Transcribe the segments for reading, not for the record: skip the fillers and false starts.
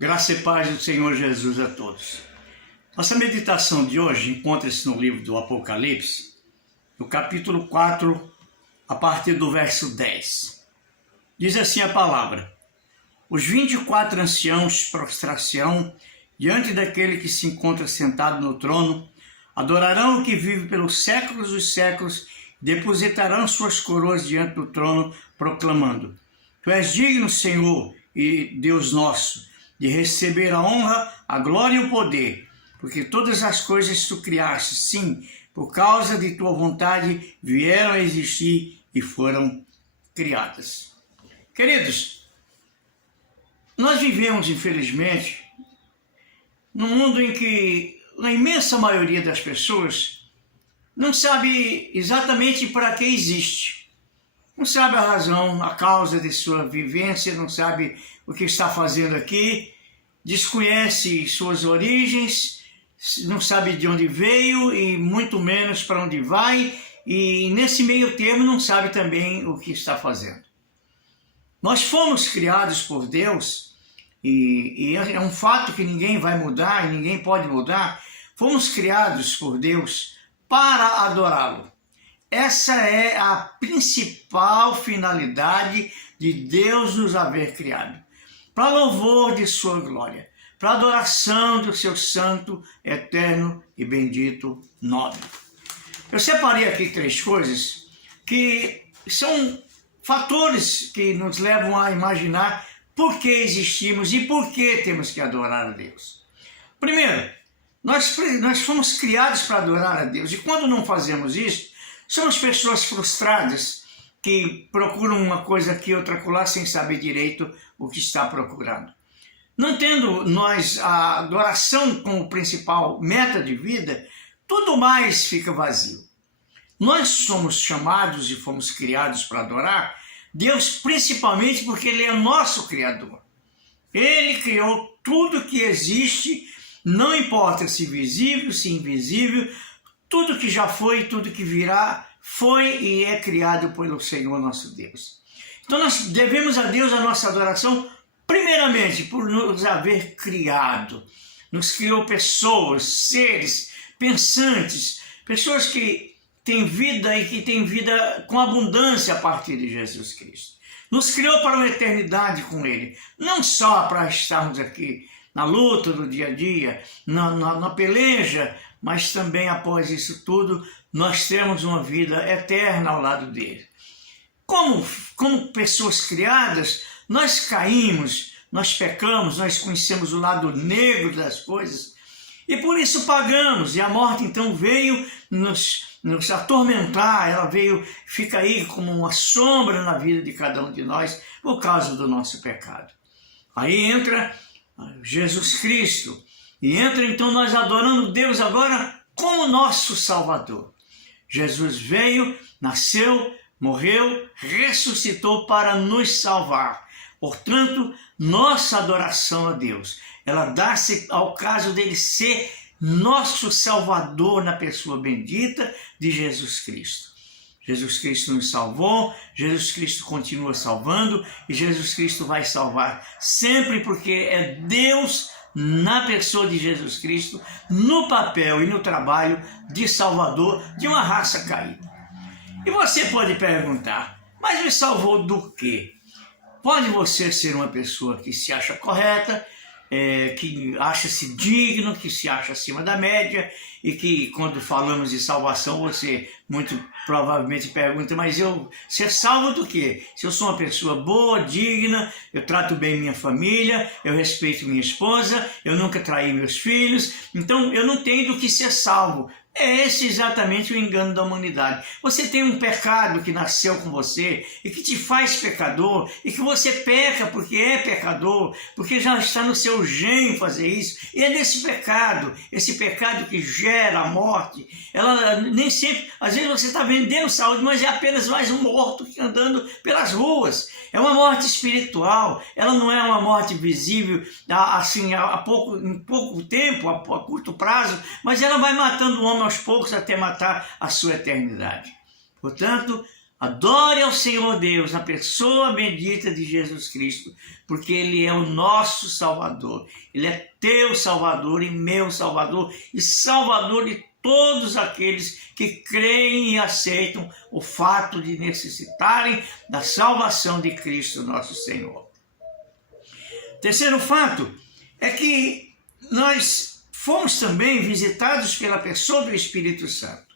Graça e paz do Senhor Jesus a todos. Nossa meditação de hoje encontra-se no livro do Apocalipse, no capítulo 4, a partir do verso 10. Diz assim a palavra: Os 24 anciãos prostrar-se-ão diante daquele que se encontra sentado no trono, adorarão o que vive pelos séculos dos séculos, depositarão suas coroas diante do trono, proclamando: Tu és digno, Senhor e Deus nosso, de receber a honra, a glória e o poder, porque todas as coisas tu criaste, sim, por causa de tua vontade vieram a existir e foram criadas. Queridos, nós vivemos, infelizmente, num mundo em que a imensa maioria das pessoas não sabe exatamente para que existe. Não sabe a razão, a causa de sua vivência, não sabe o que está fazendo aqui, desconhece suas origens, não sabe de onde veio e muito menos para onde vai, e nesse meio termo não sabe também o que está fazendo. Nós fomos criados por Deus, e é um fato que ninguém vai mudar e ninguém pode mudar. Fomos criados por Deus para adorá-lo. Essa é a principal finalidade de Deus nos haver criado. Para louvor de sua glória, para adoração do seu santo, eterno e bendito nome. Eu separei aqui 3 coisas que são fatores que nos levam a imaginar por que existimos e por que temos que adorar a Deus. Primeiro, nós fomos criados para adorar a Deus, e quando não fazemos isso, somos pessoas frustradas que procuram uma coisa aqui, outra acolá, sem saber direito o que está procurando. Não tendo nós a adoração como principal meta de vida, tudo mais fica vazio. Nós somos chamados e fomos criados para adorar Deus principalmente porque Ele é nosso Criador. Ele criou tudo que existe, não importa se visível, se invisível, tudo que já foi e tudo que virá foi e é criado pelo Senhor nosso Deus. Então nós devemos a Deus a nossa adoração, primeiramente por nos haver criado. Nos criou pessoas, seres, pensantes, pessoas que têm vida e que têm vida com abundância a partir de Jesus Cristo. Nos criou para uma eternidade com Ele, não só para estarmos aqui na luta do dia a dia, na peleja, mas também após isso tudo, nós temos uma vida eterna ao lado dele. Como pessoas criadas, nós caímos, nós pecamos, nós conhecemos o lado negro das coisas, e por isso pagamos, e a morte então veio nos atormentar, ela veio, fica aí como uma sombra na vida de cada um de nós, por causa do nosso pecado. Aí entra Jesus Cristo, e entra então nós adorando Deus agora como nosso Salvador. Jesus veio, nasceu, morreu, ressuscitou para nos salvar. Portanto, nossa adoração a Deus, ela dá-se ao caso dele ser nosso Salvador na pessoa bendita de Jesus Cristo. Jesus Cristo nos salvou, Jesus Cristo continua salvando e Jesus Cristo vai salvar sempre, porque é Deus na pessoa de Jesus Cristo, no papel e no trabalho de Salvador de uma raça caída. E você pode perguntar, mas me salvou do quê? Pode você ser uma pessoa que se acha correta, que acha-se digno, que se acha acima da média, e que quando falamos de salvação você muito provavelmente pergunta, mas eu ser salvo do quê? Se eu sou uma pessoa boa, digna, eu trato bem minha família, eu respeito minha esposa, eu nunca traí meus filhos, então eu não tenho do que ser salvo. É esse exatamente o engano da humanidade. Você tem um pecado que nasceu com você e que te faz pecador, e que você peca porque é pecador, porque já está no seu gene fazer isso. E é desse pecado, esse pecado que gera a morte. Ela nem sempre, às vezes você está vendendo saúde, mas é apenas mais um morto andando pelas ruas. É uma morte espiritual, ela não é uma morte visível assim, em pouco tempo, a curto prazo, mas ela vai matando o homem aos poucos até matar a sua eternidade. Portanto, Adore ao Senhor Deus, a pessoa bendita de Jesus Cristo, porque Ele é o nosso Salvador. Ele é teu Salvador e meu Salvador e Salvador de todos aqueles que creem e aceitam o fato de necessitarem da salvação de Cristo nosso Senhor. Terceiro fato é que nós fomos também visitados pela pessoa do Espírito Santo.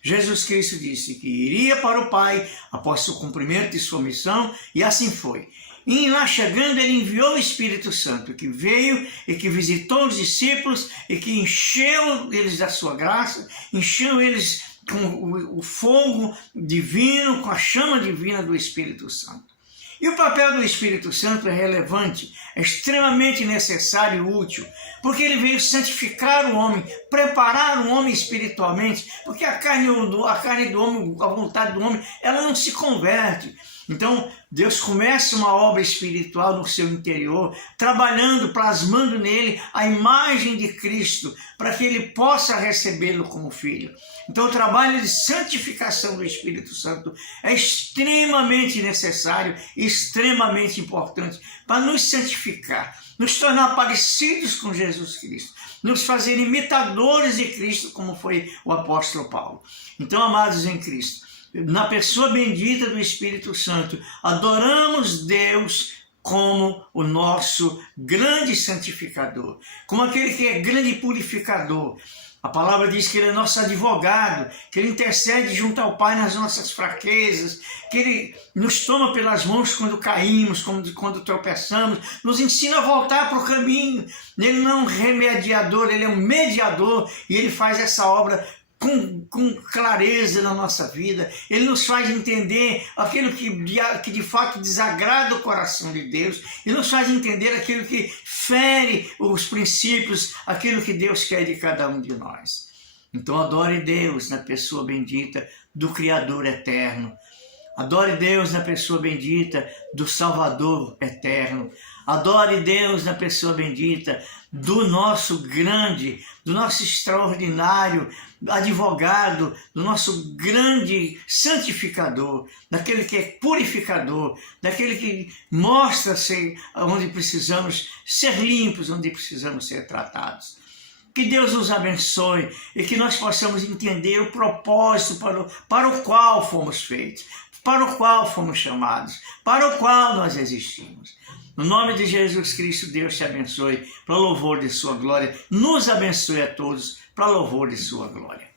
Jesus Cristo disse que iria para o Pai após o cumprimento de sua missão, e assim foi. E lá chegando, ele enviou o Espírito Santo, que veio e que visitou os discípulos e que encheu eles da sua graça, encheu eles com o fogo divino, com a chama divina do Espírito Santo. E o papel do Espírito Santo é relevante, é extremamente necessário e útil, porque ele veio santificar o homem, preparar o homem espiritualmente, porque a carne do homem, a vontade do homem, ela não se converte. Então, Deus começa uma obra espiritual no seu interior, trabalhando, plasmando nele a imagem de Cristo, para que ele possa recebê-lo como filho. Então, o trabalho de santificação do Espírito Santo é extremamente necessário e extremamente importante para nos santificar, nos tornar parecidos com Jesus Cristo, nos fazer imitadores de Cristo, como foi o apóstolo Paulo. Então, amados em Cristo, na pessoa bendita do Espírito Santo, adoramos Deus como o nosso grande santificador, como aquele que é grande purificador. A palavra diz que ele é nosso advogado, que ele intercede junto ao Pai nas nossas fraquezas, que ele nos toma pelas mãos quando caímos, quando tropeçamos, nos ensina a voltar para o caminho. Ele não é um remediador, ele é um mediador, e ele faz essa obra com clareza na nossa vida. Ele nos faz entender aquilo que de fato desagrada o coração de Deus, e nos faz entender aquilo que fere os princípios, aquilo que Deus quer de cada um de nós. Então adore Deus na pessoa bendita do Criador eterno. Adore Deus na pessoa bendita do Salvador eterno. Adore Deus na pessoa bendita do nosso grande, do nosso extraordinário advogado, do nosso grande santificador, daquele que é purificador, daquele que mostra-se onde precisamos ser limpos, onde precisamos ser tratados. Que Deus nos abençoe e que nós possamos entender o propósito para o qual fomos feitos, para o qual fomos chamados, para o qual nós existimos. No nome de Jesus Cristo, Deus te abençoe para louvor de sua glória. Nos abençoe a todos para louvor de sua glória.